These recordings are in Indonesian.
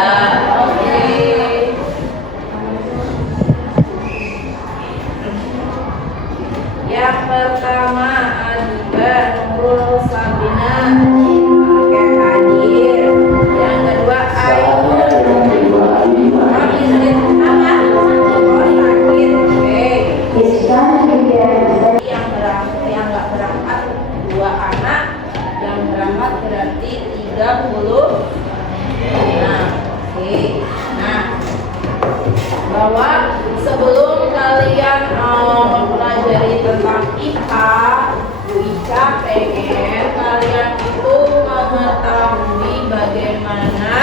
Ya. Oke. Yang pertama Adiba, Nurul, Sabina, oke hadir. Yang kedua Ainun. Oh izin apa? Oh sakit. Oke. Yang nggak berangkat 2 anak, yang berangkat berarti 30. Nah, oke. Nah, bahwa sebelum kalian mempelajari tentang IPA, Bu Ica pengen kalian itu mengetahui bagaimana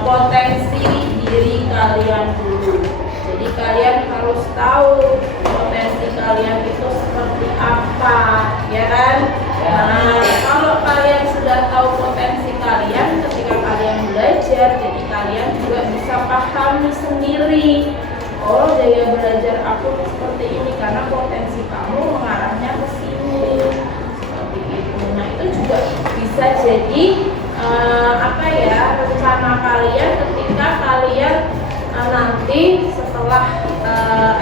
potensi diri kalian dulu. Jadi kalian harus tahu potensi kalian itu seperti apa, ya kan? Nah, kalau kalian sudah tahu potensi kalian ketika kalian belajar, jadi kalian juga bisa pahami sendiri. Oh, daya belajar aku seperti ini karena potensi kamu mengarahnya ke sini, seperti itu. Nah, itu juga bisa jadi rencana kalian ketika kalian nanti setelah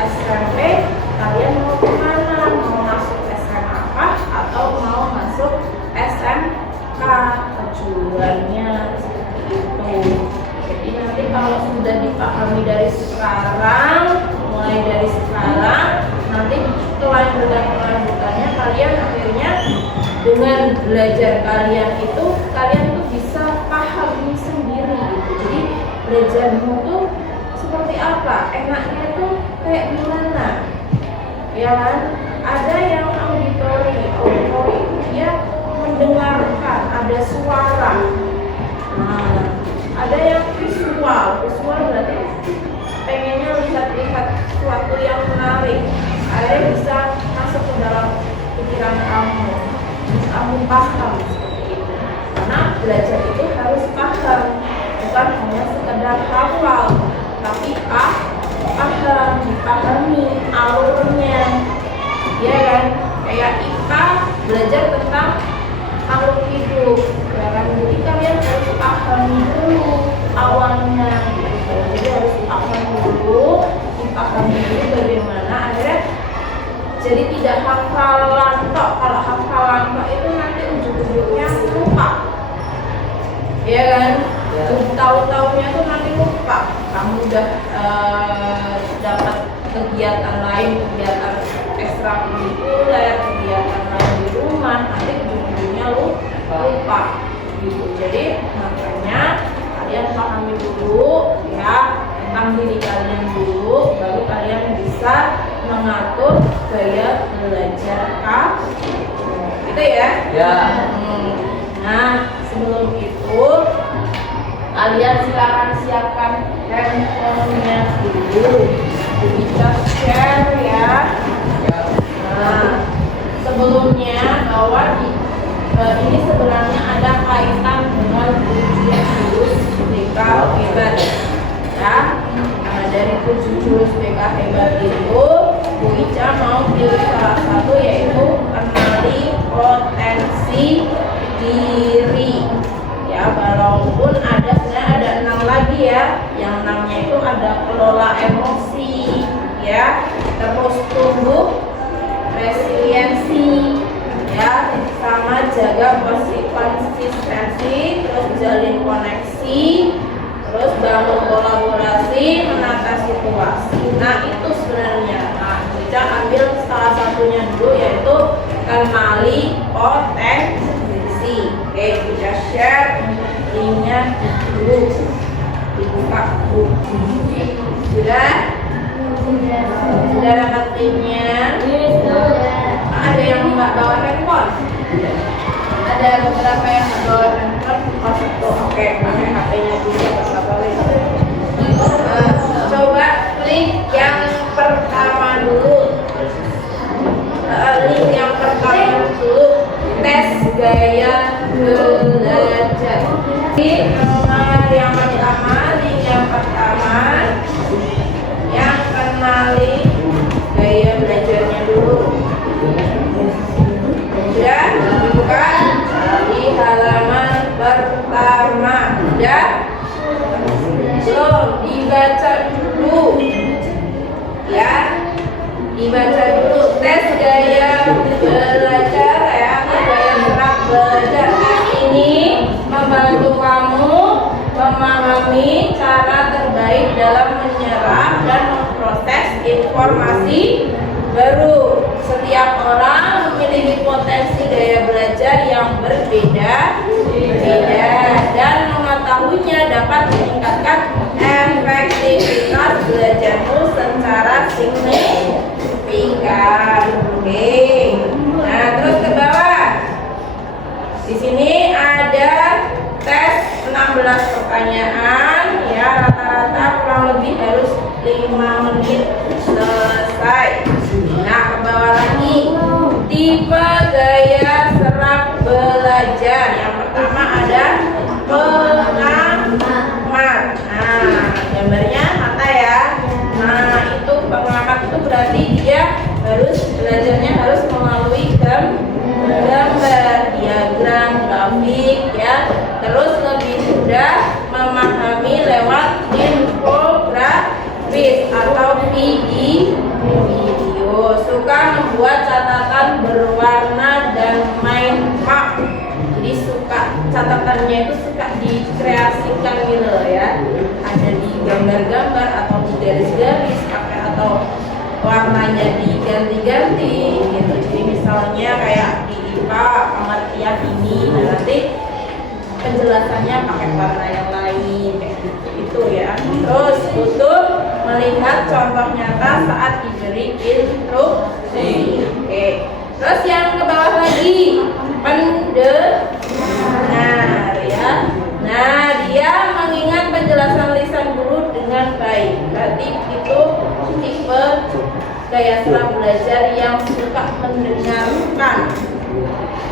SMP kalian mau kemana, mau masuk SMA apa atau mau masuk SMK, tujuannya seperti itu. Jadi nanti kalau sudah dipahami dari sekarang, mulai dari sekarang, nanti kelanjutannya kalian akhirnya dengan belajar kalian itu bisa pahami sendiri gitu. Jadi belajarmu tuh seperti apa, enaknya tuh kayak gimana, ya kan? Ada yang auditori itu dia mendengarkan, ada suara. Nah, ada yang visual berarti pengennya lihat sesuatu yang menarik, akhirnya bisa masuk ke dalam pikiran kamu paham seperti itu. Karena belajar itu harus paham, bukan hanya sekedar hafal, tapi paham, dipahami alurnya, ya kan? Kayak IPA belajar tentang makhluk hidup, ya kan? Jadi kalian harus pahami dulu awalnya gitu. Jadi harus dipahami dulu bagaimana akhirnya jadi tidak hafalan tok. Kalau hafalan tok itu nanti ujung-ujungnya lupa, ya kan? Tahu-taunya tuh nanti lupa. Kamu udah dapat kegiatan lain, kegiatan ekstrakurikuler, kegiatan lain di rumah, nanti ujung-ujungnya lupa gitu. Jadi makanya kalian pahami dulu ya tentang diri kalian dulu, baru kalian bisa mengatur gaya belajar kamu, gitu ya? Ya. Nah, sebelum itu kalian silakan siapkan handphonenya dulu, bisa share ya. Nah, sebelumnya bahwa ini sebenarnya ada kaitan dengan jurus BK hebat ya. Dari 7 jurus BK hebat itu Bu Ica mau pilih salah satu, yaitu kenali potensi diri ya. Walaupun sebenarnya ada 6 lagi ya. Yang 6-nya itu ada kelola emosi ya, terus tumbuh resiliensi ya, sama jaga konsistensi, terus jalin koneksi, terus bangun kolaborasi, menata situasi. Nah itu sebenarnya kita ambil salah satunya dulu, yaitu kenali potensi. Oke, kita share linknya dulu, dibuka dulu. Sudah dapat linknya? Ada yang nggak bawa handphone? Ada beberapa yang nggak bawa handphone. Oh satu, oke, pakai HP-nya juga nggak boleh. Coba klik yang pertama dulu. Link yang pertama dulu, tes gaya belajar. Link yang pertama, yang kenali gaya belajarnya dulu. Sudah dibuka di halaman pertama. Sudah dibaca dulu ya, dibaca dulu tes gaya belajar ya, gaya gerak belajar. Tes ini membantu kamu memahami cara terbaik dalam menyerap dan memproses informasi baru. Setiap orang memiliki potensi gaya belajar yang berbeda dan mengetahuinya dapat meningkatkan efektivitas belajarmu secara signifikan. Oke. Nah, terus ke bawah. Di sini ada tes 16 pertanyaan ya, rata-rata kurang lebih harus 5 menit selesai. Nah, ke bawah lagi, tipe gaya serap belajar. Yang pertama ada pengamat. Nah, gambarnya mata ya. Nah, itu pengamat itu berarti dia belajarnya harus melalui gambar, diagram, grafik ya. Terus lebih mudah memahami lewat infografis atau video. Suka membuat catatan berwarna dan mind map. Jadi suka catatannya itu suka dikreasikan gitu ya. Ada di gambar-gambar atau di garis-garis pakai atau warnanya diganti-ganti gitu. Jadi misalnya kayak di IPA pengertian ini, nah nanti penjelasannya pakai warna yang lain kayak gitu itu ya. Terus untuk melihat contoh nyata saat diberi instruksi. Oke. Terus yang ke bawah lagi pendengar ya. Nah, dia mengingat penjelasan lisan guru dengan baik. Berarti itu tipe gaya serap belajar yang suka mendengarkan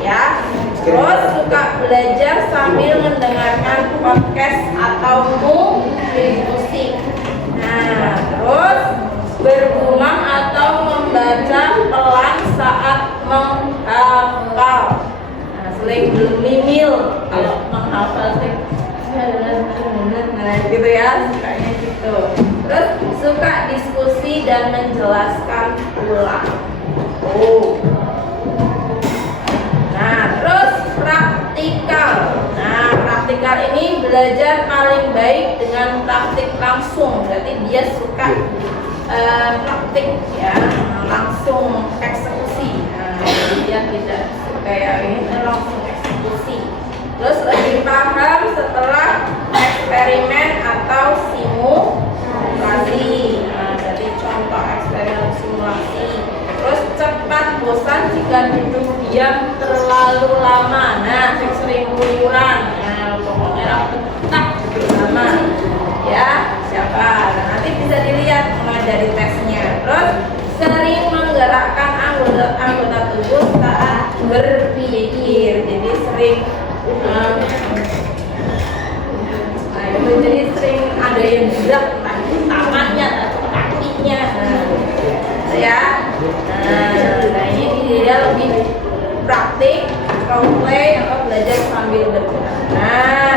ya. Terus suka belajar sambil mendengarkan podcast atau musik. Nah, terus bergumam atau membaca pelan saat menghafal. Nah, sering mimil kalau menghafal sih. Nah, gitu ya, sukanya gitu. Terus suka diskusi dan menjelaskan ulang. Nah, terus praktikal. Nah, praktikal ini belajar paling baik dengan praktik langsung. Berarti dia suka praktik ya, langsung eksekusi. Nah, dia tidak suka yang ini langsung eksekusi. Terus lebih paham setelah eksperimen atau simulasi. Nah, jadi contoh eksperimen simulasi. Terus cepat bosan jika duduk diam terlalu lama. Nah, sering keluyuran. Nah, pokoknya tetap bersama. Ya, siapa? Nah, nanti bisa dilihat mulai dari tesnya. Terus sering menggerakkan anggota tubuh saat berpikir. Jadi sering itu jadi sering ada yang gerak tangannya atau kakinya. Ya. Nah, ini dia lebih praktik, role play atau belajar sambil bergerak. Nah,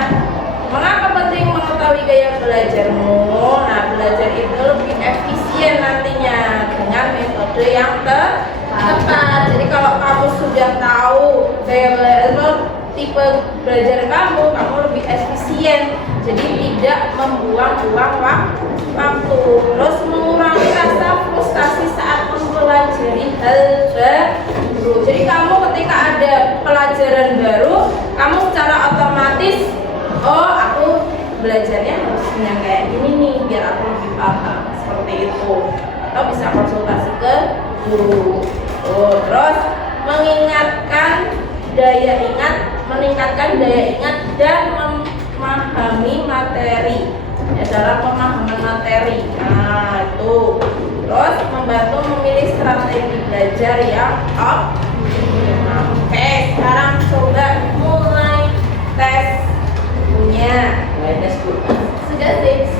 mengapa penting mengetahui gaya belajarmu? Nah, belajar itu lebih efisien nantinya dengan metode yang tepat. Jadi kalau kamu sudah tahu gaya belajarmu, tipe belajar kamu lebih efisien. Jadi tidak membuang-buang waktu. Terus mengurangi rasa frustasi saat mempelajari hal baru. Jadi kamu ketika ada pelajaran baru, kamu secara otomatis, oh aku belajarnya harus yang kayak gini nih biar aku lebih paham, seperti itu. Atau bisa konsultasi ke guru. Terus meningkatkan daya ingat dan memahami materi ya, dalam pemahaman materi. Nah, itu. Terus membantu memilih strategi belajar yang optimal. Oke, sekarang coba mulai tesnya. Sudah sih.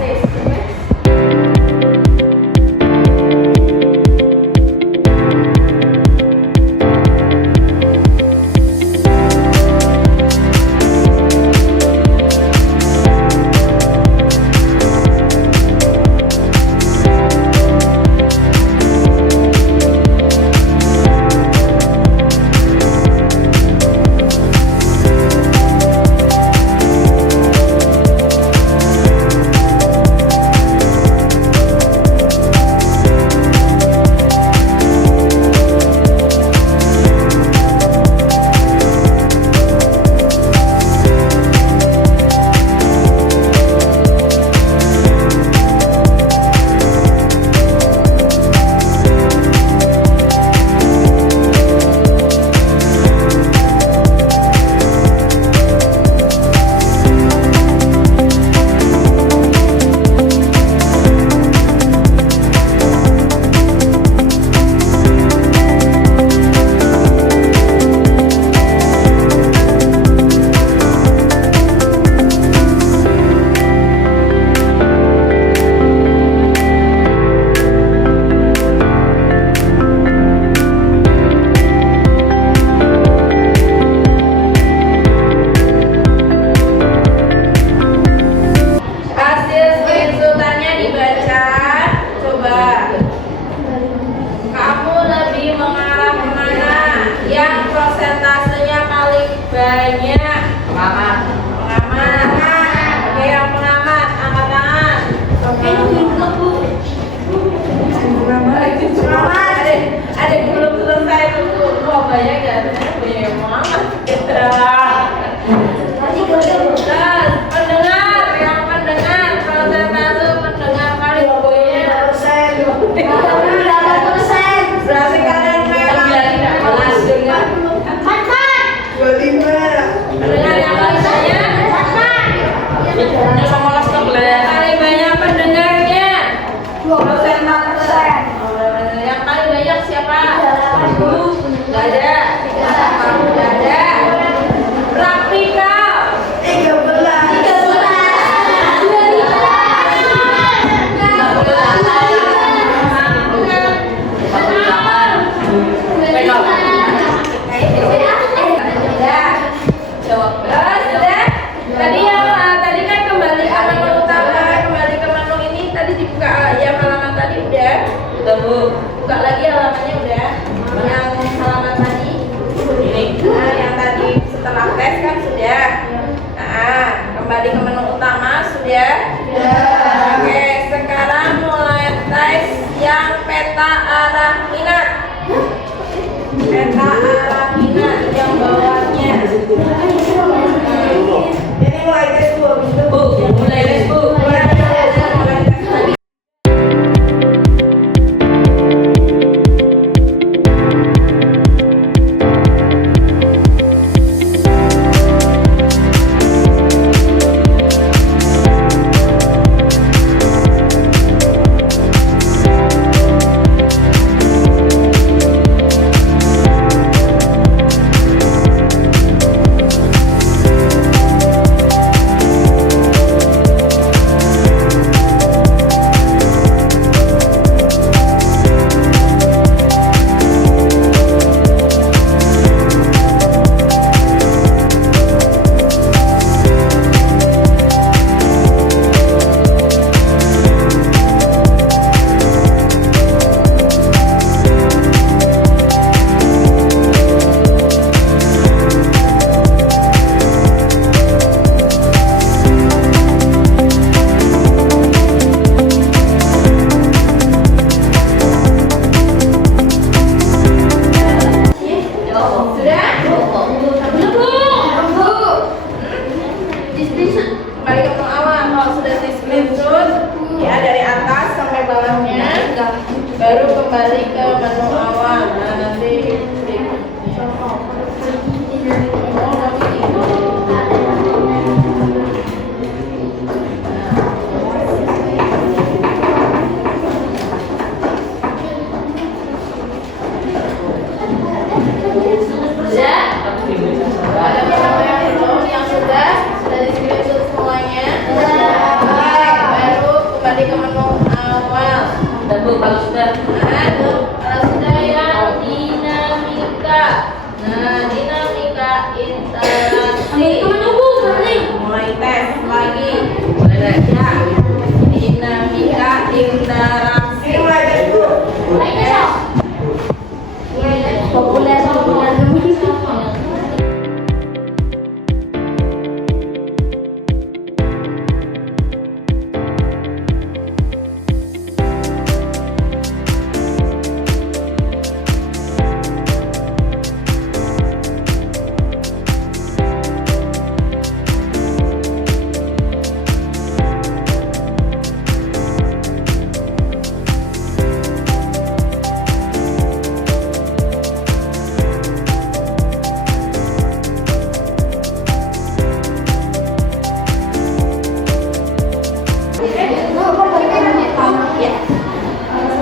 banyak ya, ternyata banyak banget. Pendengar, yang pendengar, persentase pendengar kali boynya 8%. berarti kalian tidak kelas dengar. Pendengar yang paling banyak, paling banyak pendengarnya. Yang paling banyak siapa? Gak ada. Gak ada. Praktikal. 13. Jawab. Tadi kan kembali ke menu utama, kembali ke menu ini tadi dibuka yang halaman tadi udah. Udah Bu. Buka lagi halamannya udah. Yang halaman tadi. Ini. Nah, yang tadi setelah tes kan sudah. Nah, kembali ke menu utama sudah. Oke, sekarang mulai tes yang peta arah minat. Peta arah minat yang bawahnya. Ini mulai tes Bu, habis itu Bu, mulai tes Bu. Kembali ke menu awal. Kalau sudah di screenshot ya dari atas sampai bawahnya, baru kembali ke menu awal. Nah, nanti ada beberapa yang belum, yang sudah di screenshot semuanya. Baru kembali ke menu awal. Dan Bu, kalau sudah yang dinamika. Nah, dinamika interaksi. Mulai tes lagi. Ya. Dinamika interaksi. ini mulai tes Bu. Populer.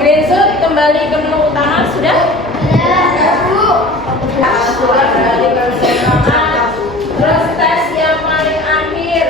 Screenshot kembali ke menu utama sudah? Sudah kembali ke menu utama. Terus tes yang paling akhir.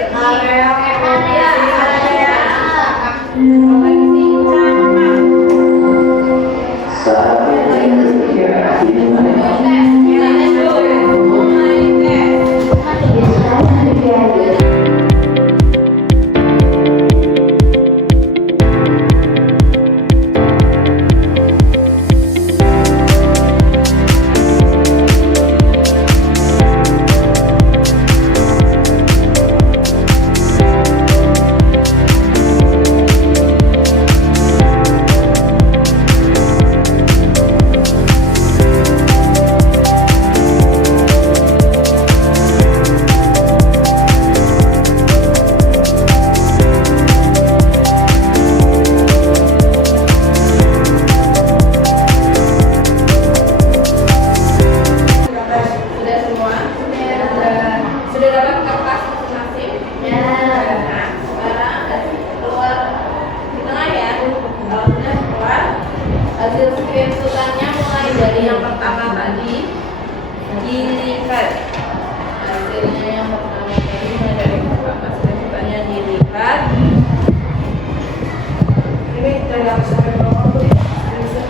dalam sampai berapa menit?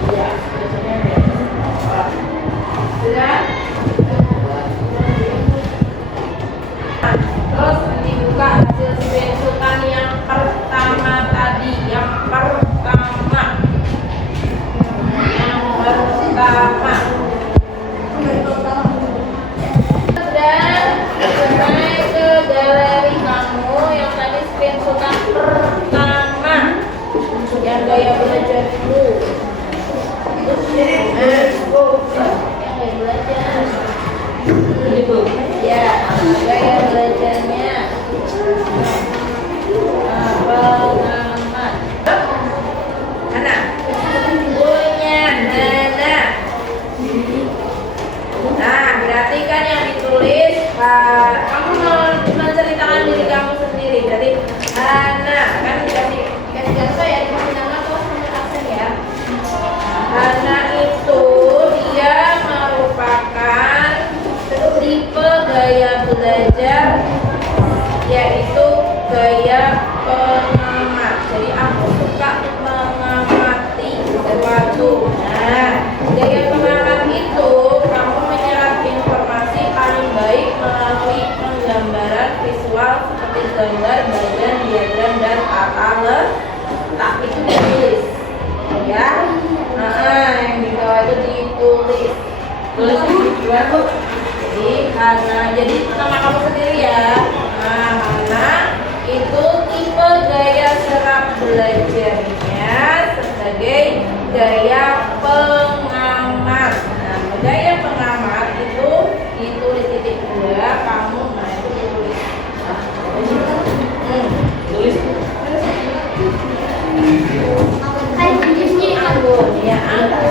Ya, biasanya ya. Sudah? Terus dibuka hasil screenshotan yang pertama tadi, yang pertama. Dan naik ke galeri kamu yang tadi screenshotan pertama, yang gaya belajar dulu. Yang gaya belajar. Ya, gaya belajarnya. Pengamat. Mana? Punya Nana. Nah, berarti kan yang ditulis kamu menceritakan diri kamu sendiri. Berarti Hana kan dikasih contoh ya, dikasih nama terus ambil aksen ya. Hana itu dia merupakan tipe gaya belajar yaitu gaya pengamat. Jadi aku suka mengamati sesuatu. Nah, gaya pengamat itu kamu menyerap informasi paling baik melalui penggambaran visual seperti gambar, bayan, diagram, dan tata letak. Itu ditulis ya. Yang di bawah itu ditulis. Tulis gimana tuh? Jadi Hana, jadi nama kamu sendiri ya. Nah, Hana itu tipe gaya serap belajarnya sebagai gaya pengamat. Nah, gaya pengamat itu ditulis titik dua, kamu nah itu ditulis. Tulis. Anggun ya, anggun.